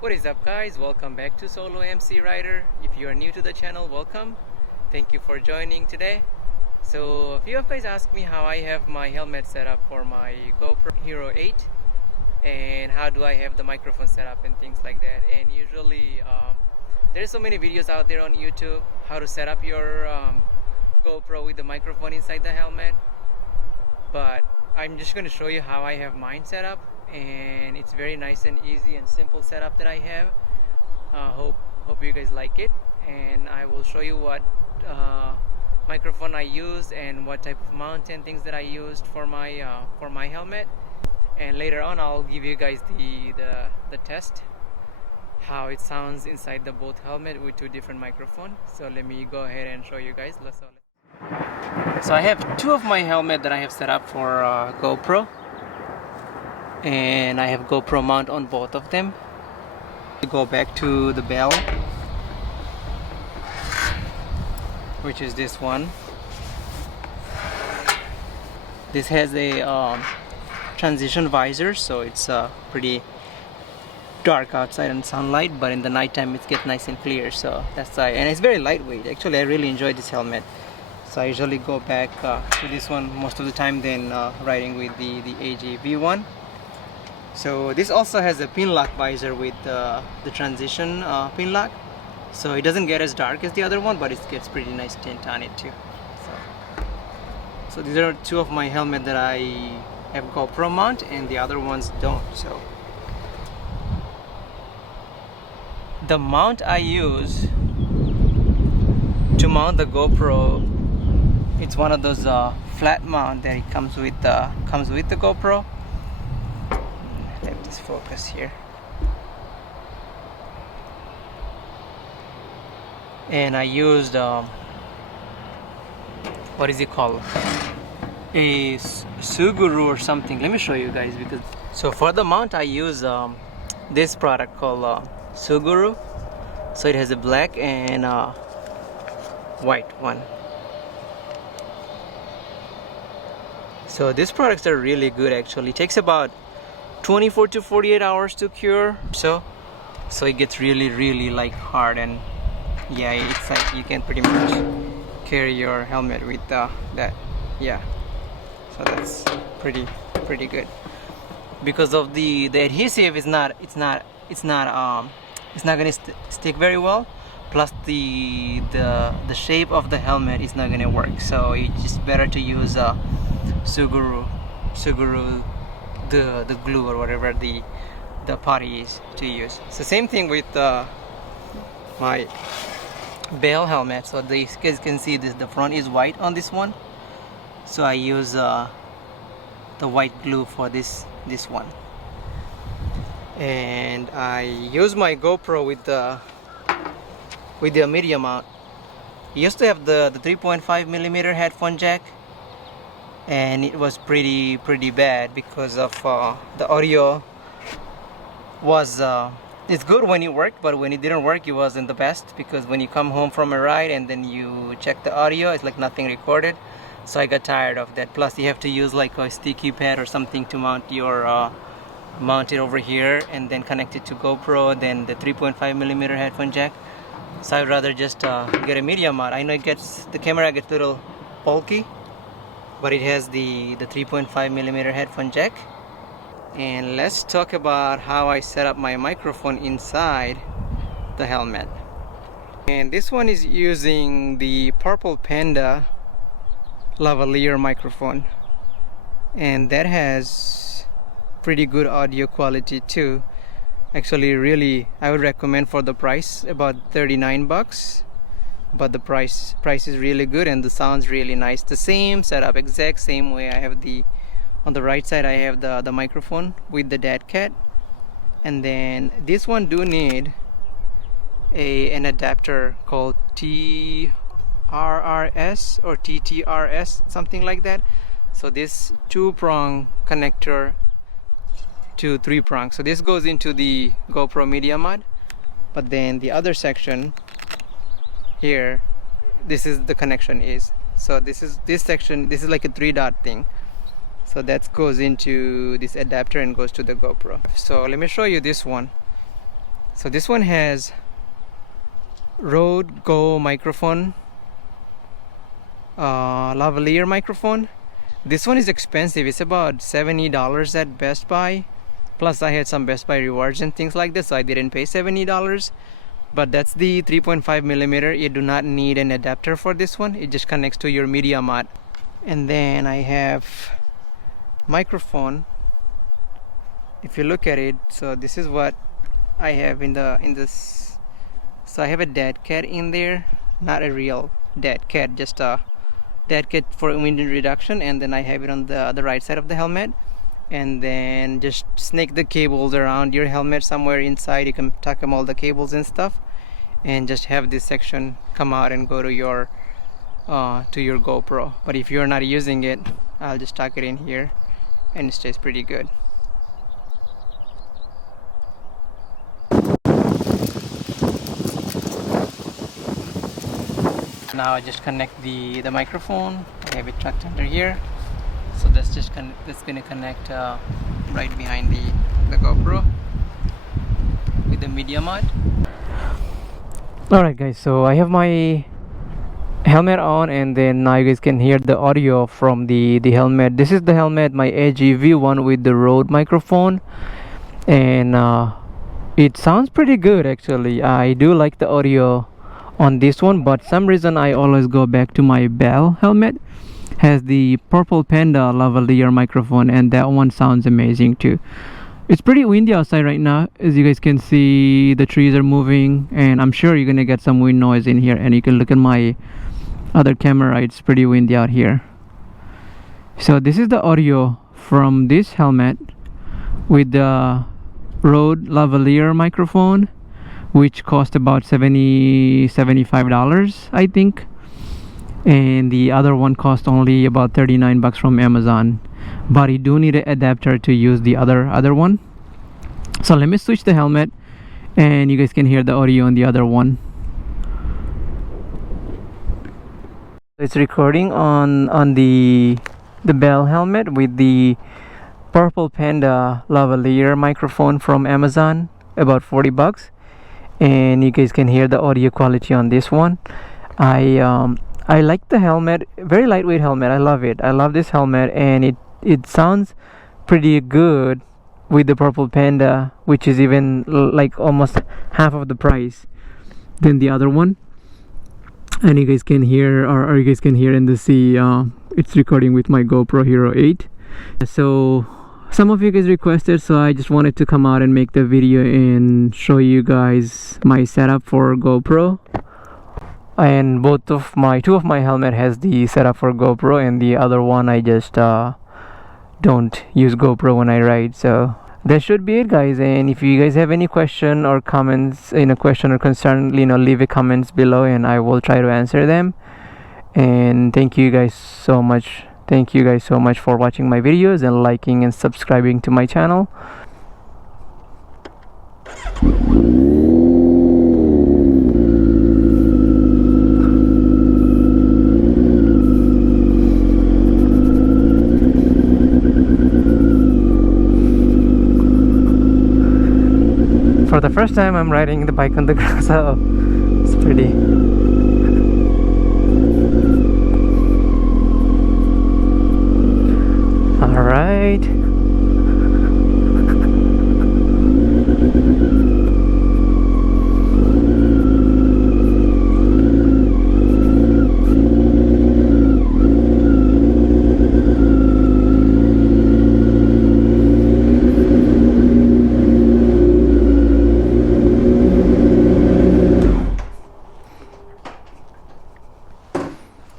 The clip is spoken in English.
What is up, guys? Welcome back to Solo MC Rider. If you are new to the channel, welcome. Thank you for joining today. So a few of you guys asked me how I have my helmet set up for my GoPro Hero 8 and how do I have the microphone set up and things like that. And usually there's so many videos out there on YouTube how to set up your GoPro with the microphone inside the helmet, but I'm just going to show you how I have mine set up, and it's very nice and easy and simple setup that I have. Hope you guys like it, and I will show you what microphone I used and what type of mount and things that I used for my helmet. And later on I'll give you guys the test, how it sounds inside the both helmet with two different microphones. So let me go ahead and show you guys. So I have two of my helmet that I have set up for GoPro, and I have GoPro mount on both of them. Go back to the bell, which is this one. This has a transition visor, so it's pretty dark outside in sunlight, but in the nighttime it gets nice and clear. So that's why, and it's very lightweight. Actually, I really enjoy this helmet. So I usually go back to this one most of the time than riding with the AGV one. So this also has a pin lock visor with the transition pin lock, so it doesn't get as dark as the other one, but it gets pretty nice tint on it too. So these are two of my helmet that I have GoPro mount, and the other ones don't. So the mount I use to mount the GoPro, it's one of those flat mount that it comes with the GoPro. Let this focus here. And I used what is it called? A Suguru or something. Let me show you guys. Because so for the mount I use this product called Suguru. So it has a black and white one. So these products are really good actually. It takes about 24 to 48 hours to cure. So it gets really like hard, and yeah, it's like you can pretty much carry your helmet with that. Yeah. So that's pretty good. Because of the adhesive is not gonna stick very well. Plus the shape of the helmet is not gonna work. So it's just better to use Suguru, the glue or whatever the putty is to use. So same thing with my Bell helmet. So you guys can see this, the front is white on this one. So I use the white glue for this one. And I use my GoPro with the media mount. I used to have the 3.5mm headphone jack, and it was pretty bad because of the audio was it's good when it worked, but when it didn't work it wasn't the best, because when you come home from a ride and then you check the audio, it's like nothing recorded. So I got tired of that. Plus you have to use like a sticky pad or something to mount it over here and then connect it to GoPro, then the 3.5mm headphone jack. So I'd rather just get a media mount. I know the camera gets a little bulky, but it has the 3.5mm headphone jack. And let's talk about how I set up my microphone inside the helmet. And this one is using the Purple Panda lavalier microphone, and that has pretty good audio quality too. Actually, really, I would recommend for the price, about $39. But the price is really good, and the sound's really nice. The same setup, exact same way. I have on the right side I have the microphone with the dead cat, and then this one do need an adapter called TRRS or TTRS, something like that. So this 2-prong connector to 3-prong. So this goes into the GoPro media mod, but then the other section here, this is the connection is. So this section, this is like a 3-dot thing. So that goes into this adapter and goes to the GoPro. So let me show you this one. So this one has Rode Go microphone, lavalier microphone. This one is expensive. It's about $70 at Best Buy. Plus I had some Best Buy rewards and things like this, so I didn't pay $70. But that's the 3.5 millimeter. You do not need an adapter for this one. It just connects to your media mod. And then I have microphone. If you look at it, so this is what I have in this. So I have a dead cat in there, not a real dead cat, just a dead cat for wind reduction. And then I have it on the right side of the helmet. And then just snake the cables around your helmet somewhere inside. You can tuck them all the cables and stuff, and just have this section come out and go to your GoPro. But if you're not using it, I'll just tuck it in here and it stays pretty good. Now I just connect the microphone. I have it tucked under here, so that's gonna connect right behind the GoPro with the media mod. Alright guys, so I have my helmet on, and then now you guys can hear the audio from the helmet. This is the helmet, my AGV one with the Rode microphone, and it sounds pretty good actually. I do like the audio on this one, but some reason I always go back to my Bell helmet. Has the Purple Panda lavalier microphone, and that one sounds amazing too. It's pretty windy outside right now. As you guys can see, the trees are moving, and I'm sure you're gonna get some wind noise in here. And you can look at my other camera, it's pretty windy out here. So this is the audio from this helmet with the Rode lavalier microphone, which cost about $75 I think, and the other one cost only about 39 bucks from Amazon. But you do need an adapter to use the other one. So let me switch the helmet and you guys can hear the audio on the other one. It's recording on the Bell helmet with the Purple Panda lavalier microphone from Amazon, about 40 bucks. And you guys can hear the audio quality on this one. I like the helmet, very lightweight helmet. I love it. I love this helmet, and it sounds pretty good with the Purple Panda, which is even like almost half of the price than the other one. And you guys can hear, or you guys can hear and see it's recording with my GoPro Hero 8. So some of you guys requested, so I just wanted to come out and make the video and show you guys my setup for GoPro. And two of my helmet has the setup for GoPro, and the other one I just don't use GoPro when I ride. So that should be it guys. And if you guys have any question or comments, question or concern, leave a comments below and I will try to answer them. And thank you guys so much. Thank you guys so much for watching my videos and liking and subscribing to my channel. For the first time I'm riding the bike on the grass, so it's pretty. Alright.